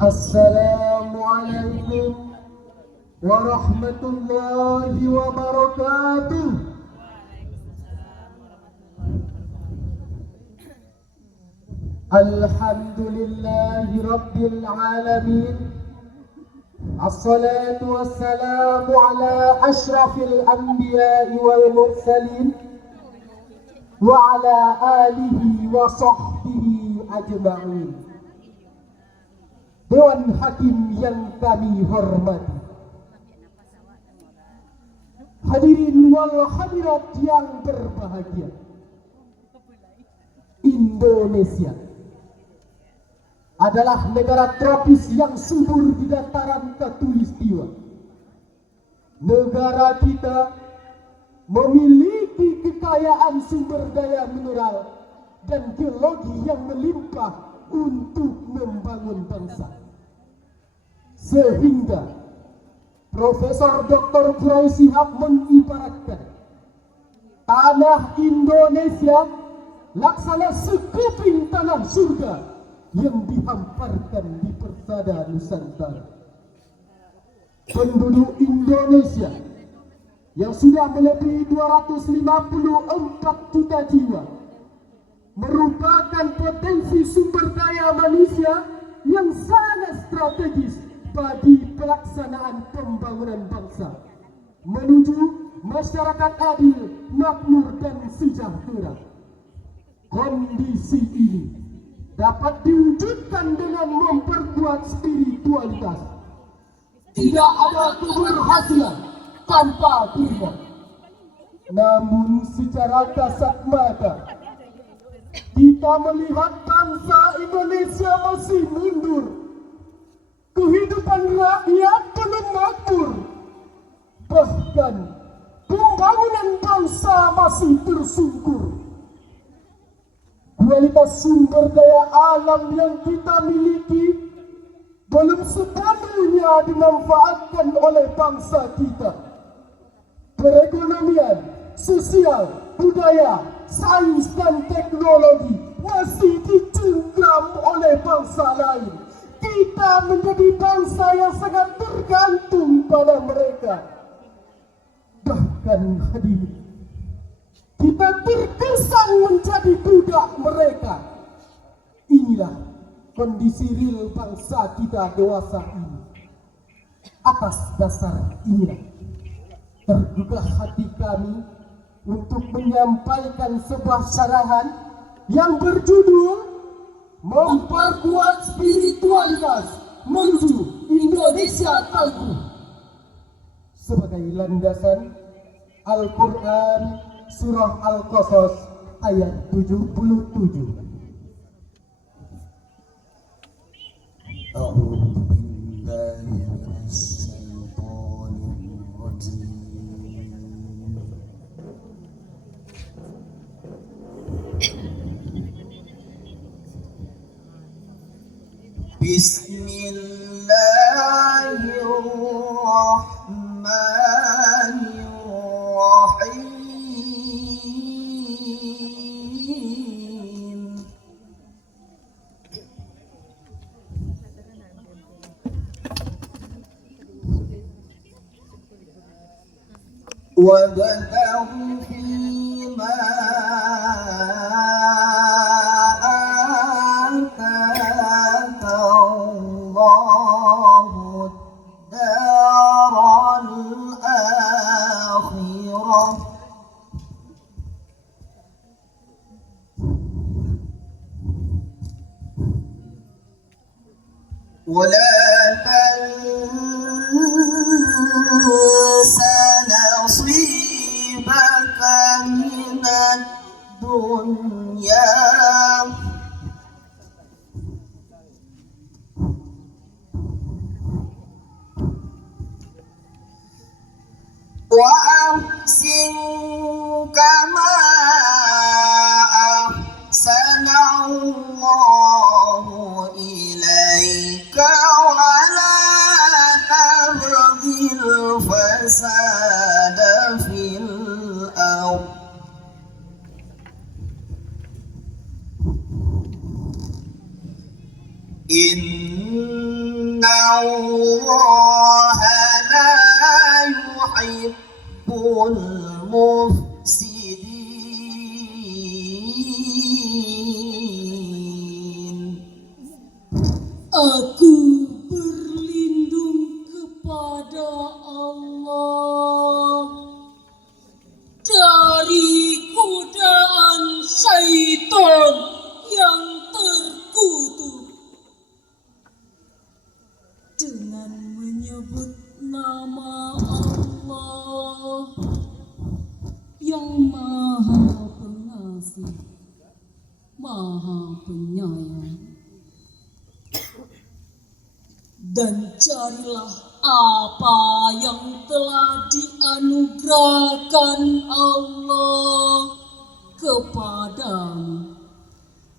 Assalamualaikum warahmatullahi wabarakatuh. Alhamdulillahi rabbil alamin. Assalatu wassalamu ala ashrafil anbiya'i wal mursalin wa ala alihi wa sahbihi ajma'in. Dewan Hakim yang kami hormati, hadirin wal hadirat yang berbahagia, Indonesia adalah negara tropis yang subur di dataran khatulistiwa. Negara kita memiliki kekayaan sumber daya mineral dan geologi yang melimpah untuk membangun bangsa. Sehingga Profesor Dr. Quraish Shihab mengibaratkan tanah Indonesia laksana sekeping tanah surga yang dihamparkan di persada Nusantara. Penduduk Indonesia yang sudah melebihi 254 juta jiwa merupakan potensi sumber daya manusia yang sangat strategis bagi pelaksanaan pembangunan bangsa menuju masyarakat adil, makmur dan sejahtera. Kondisi ini dapat diwujudkan dengan memperkuat spiritualitas. Tidak ada keberhasilan tanpa keringat. Namun secara kasat mata kita melihat bangsa Indonesia masih mundur. Kehidupan rakyat belum makmur. Bahkan pembangunan bangsa masih tersungkur. Kualitas sumber daya alam yang kita miliki belum sepenuhnya dimanfaatkan oleh bangsa kita. Perekonomian, sosial, budaya, sains dan teknologi masih dicengkram oleh bangsa lain. Kita menjadi bangsa yang sangat tergantung pada mereka. Bahkan hadirin, kita terkesan menjadi budak mereka. Inilah kondisi real bangsa kita dewasa ini. Atas dasar inilah tergugah hati kami untuk menyampaikan sebuah syarahan yang berjudul Memperkuat Spiritualitas Menuju Indonesia Tangguh. Sebagai landasan Al-Quran Surah Al-Qasas ayat 77. Bismillahirrahmanirrahim. وَابْتَغِ فِيمَا آتَاكَ اللَّهُ الدَّارَ الْآخِرَةَ وَلَا تَنْسَ نَصِيبَكَ مِنَ الدُّنْيَا وَأَحْسِنْ كَمَا أَحْسَنَ اللَّهُ إِلَيْكَ وَلَا تَبْغِ الْفَسَادَ فِي الْأَرْضِ إِنَّ الله لا يحب المفسدين. Aku berlindung kepada Allah dari godaan syaitan yang terkutuk. Dengan menyebut nama Allah yang Maha Pengasih, Maha Penyayang. Dan carilah apa yang telah dianugerahkan Allah kepadamu,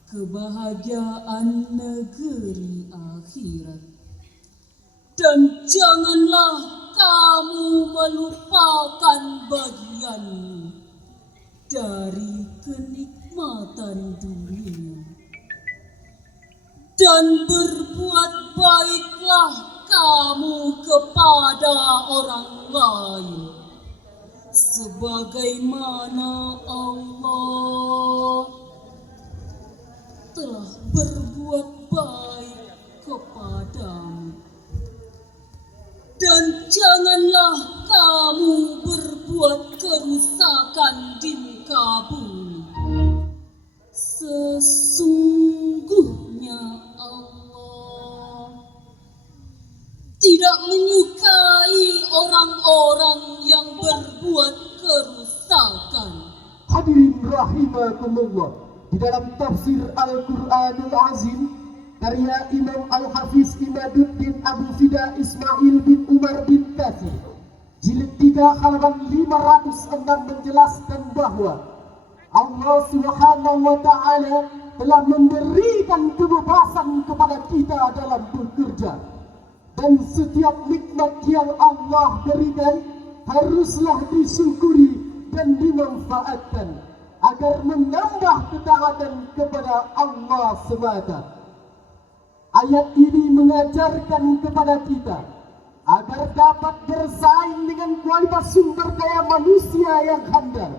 kebahagiaan negeri akhirat. Dan janganlah kamu melupakan bagianmu dari kenikmatan dunia. Dan berbuat baiklah kamu kepada orang lain, sebagaimana Allah telah berbuat baik kepadamu. Dan janganlah kamu berbuat kerusakan di muka bumi. Sesungguhnya Allah tidak menyukai orang-orang yang berbuat kerusakan. Hadirin rahimakumullah, di dalam tafsir Al-Quranul Azim karya Imam Al-Hafiz Imaduddin Abu Fida Ismail bin Umar bin Katsir, jilid 3 halaman 506 menjelaskan bahwa Allah Subhanahu wa Ta'ala telah memberikan kebebasan kepada kita dalam bekerja, dan setiap nikmat yang Allah berikan haruslah disyukuri dan dimanfaatkan agar menambah ketaatan kepada Allah semata. Ayat ini mengajarkan kepada kita agar dapat bersaing dengan kualitas sumber daya manusia yang handal,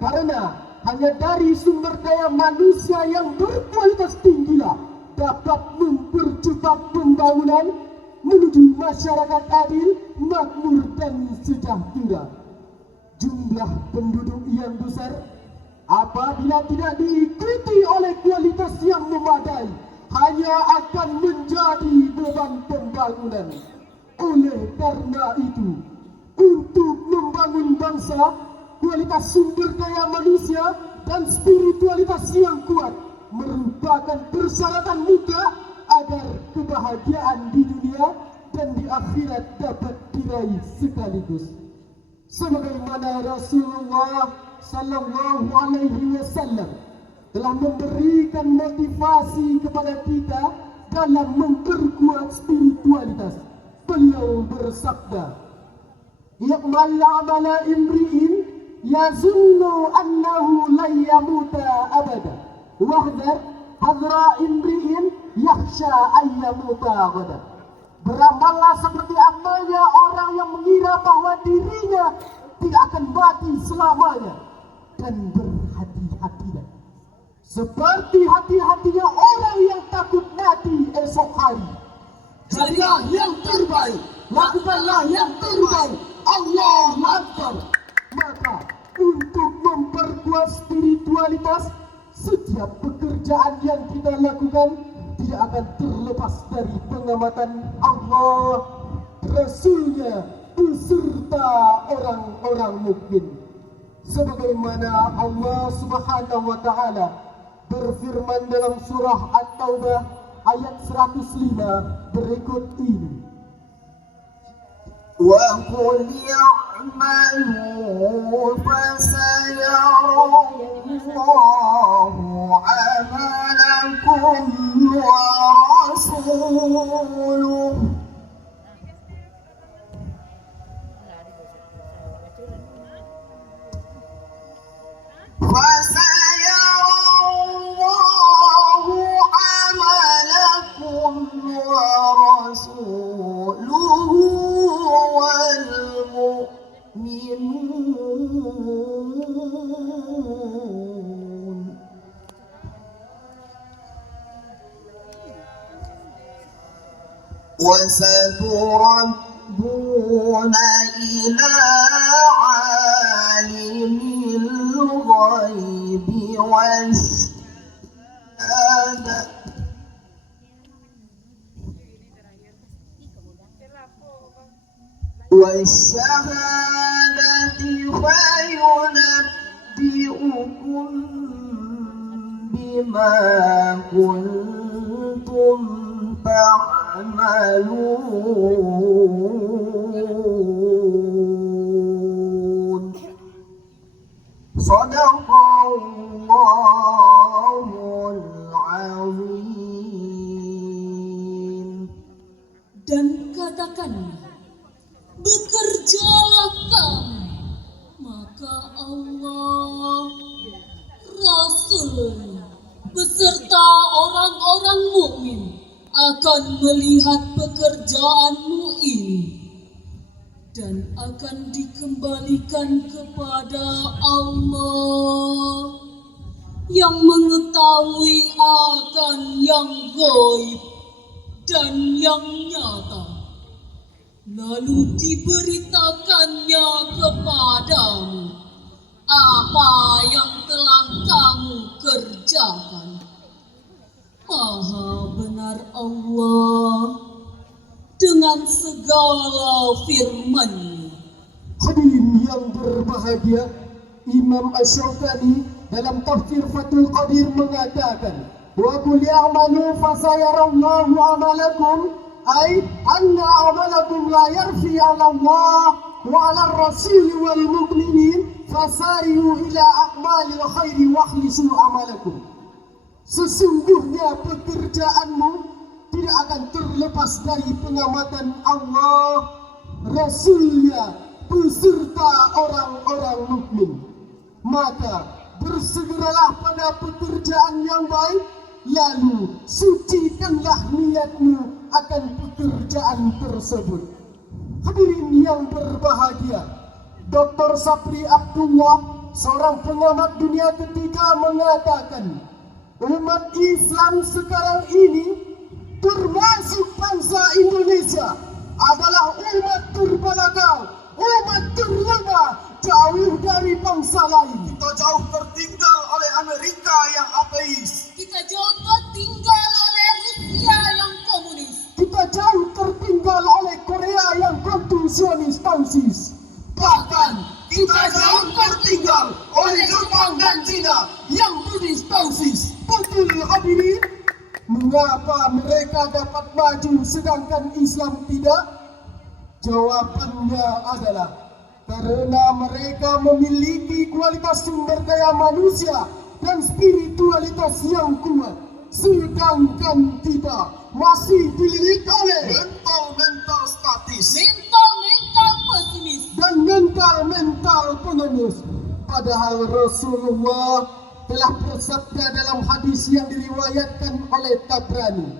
karena hanya dari sumber daya manusia yang berkualitas tinggilah dapat mempercepat pembangunan menuju masyarakat adil, makmur dan sejahtera. Jumlah penduduk yang besar apabila tidak diikuti oleh kualitas yang memadai hanya akan menjadi beban pembangunan. Oleh karena itu, untuk membangun bangsa, kualitas sumber daya manusia dan spiritualitas yang kuat merupakan persyaratan mutlak agar kebahagiaan di dunia dan di akhirat dapat diraih sekaligus. Sebagaimana Rasulullah Sallallahu Alaihi Wasallam telah memberikan motivasi kepada kita dalam memperkuat spiritualitas. Beliau bersabda, "Ya'mal amala imri'in yazunnu annahu la yamuta abada, wahdar hadra imri'in yakhsha an yamuta abada." Beramallah seperti amalnya orang yang mengira bahwa dirinya tidak akan mati selamanya, dan berhati-hatilah seperti hati-hatinya orang yang takut mati esok hari. Jadilah yang terbaik, lakukanlah yang terbaik. Allahu Akbar. Maka untuk memperkuat spiritualitas, setiap pekerjaan yang kita lakukan tidak akan terlepas dari pengamatan Allah, Rasulnya, beserta orang-orang mukmin. Sebagaimana Allah Subhanahu wa Ta'ala berfirman dalam surah At-Taubah ayat 105 berikut ini, وَقُلْ يَعْمَلُوا فَسَيَرَى اللَّهُ عَمَلَكُمْ وَرَسُولُهُ فَسَيَرَى اللَّهُ عَمَلَكُمْ وَرَسُولُهُ ورسوله والمؤمنون وستردون إلى عالم الغيب والشهادة فينبئكم بما كنتم تعملون صدق الله العظيم. Dan katakanlah, bekerjalah kamu, maka Allah, Rasul beserta orang-orang mukmin akan melihat pekerjaanmu ini dan akan dikembalikan kepada Allah yang mengetahui akan yang gaib dan yang nyata. Lalu diberitakannya kepadamu apa yang telah kamu kerjakan. Maha benar Allah dengan segala firman-Nya. Hadirin yang berbahagia, Imam Asy-Syaukani dalam tafsir Fathul Qadir mengatakan, wa qul ya'malu fasayarallahu amalakum, ay anna amalakum la yarfi 'ala Allah wa 'ala ar-rasul wal mu'minin fasari'u ila a'malil khairi wa akhlisu amalakum. Sesungguhnya pekerjaanmu tidak akan terlepas dari pengamatan Allah, Rasulnya, beserta orang-orang mukmin. Maka bersegeralah pada pekerjaan yang baik, lalu sucikanlah niatmu akan pekerjaan tersebut. Hadirin yang berbahagia, Dr. Sapri Abdullah, seorang pengamat dunia ketiga, mengatakan, umat Islam sekarang ini, termasuk bangsa Indonesia, adalah umat terbelakang, umat terlemah, jauh dari bangsa lain. Kita jauh tertinggal oleh Amerika yang ateis. Kita jauh tertinggal oleh Rusia yang komunis. Kita jauh tertinggal oleh Korea yang konfusionis tausis. Bahkan kita jauh tertinggal oleh Jepang dan Cina yang Buddhis tausis. Betul hadirin, mengapa mereka dapat maju sedangkan Islam tidak? Jawabannya adalah karena mereka memiliki kualitas sumber daya manusia dan spiritualitas yang kuat, sedangkan kita masih dililit oleh mental statis, Mental pesimis. dan mental pengemis. Padahal Rasulullah telah bersabda dalam hadis yang diriwayatkan oleh Tabrani,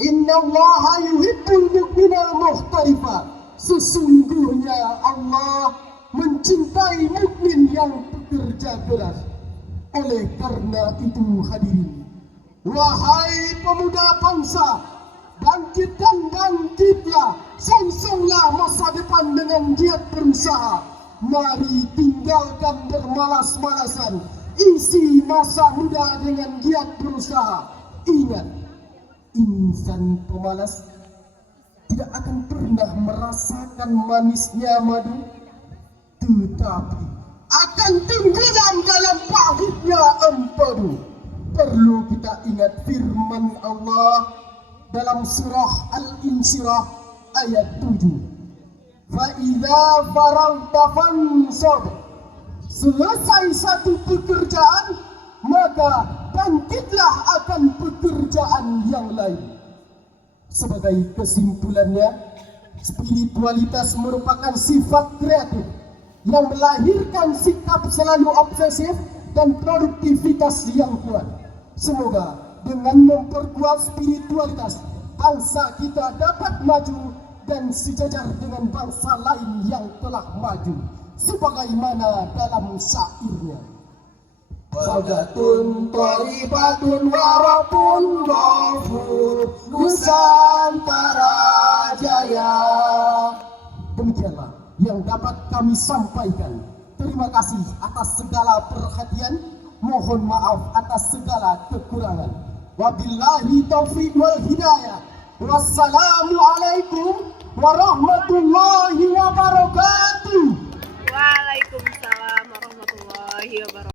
Inna Allaha yuhibbul mu'minal muhtarifa. Sesungguhnya Allah mencintai mukmin yang bekerja keras. Oleh karena itu hadirin, wahai pemuda bangsa, bangkit dan bangkitlah, songsonglah masa depan dengan giat berusaha. Mari tinggalkan bermalas-malasan, isi masa muda dengan giat berusaha. Ingat, insan pemalas tidak akan pernah merasakan manisnya madu, tetapi akan tenggelam dalam pahitnya empedu. Perlu kita ingat firman Allah dalam surah Al-Insyirah ayat 7. Fa'idha faragta fansab. Selesai satu pekerjaan, maka bangkitlah akan pekerjaan yang lain. Sebagai kesimpulannya, spiritualitas merupakan sifat kreatif yang melahirkan sikap selalu obsesif dan produktivitas yang kuat. Semoga dengan memperkuat spiritualitas bangsa kita dapat maju dan sejajar dengan bangsa lain yang telah maju, sebagaimana dalam syairnya. Bagatun thoribatun warapun ghafur Nusantara Jaya. Demikianlah yang dapat kami sampaikan. Terima kasih atas segala perhatian. Mohon maaf atas segala kekurangan. Wabillahi taufiq wal hidayah. Wassalamualaikum warahmatullahi wabarakatuh. Waalaikumsalam warahmatullahi wabarakatuh.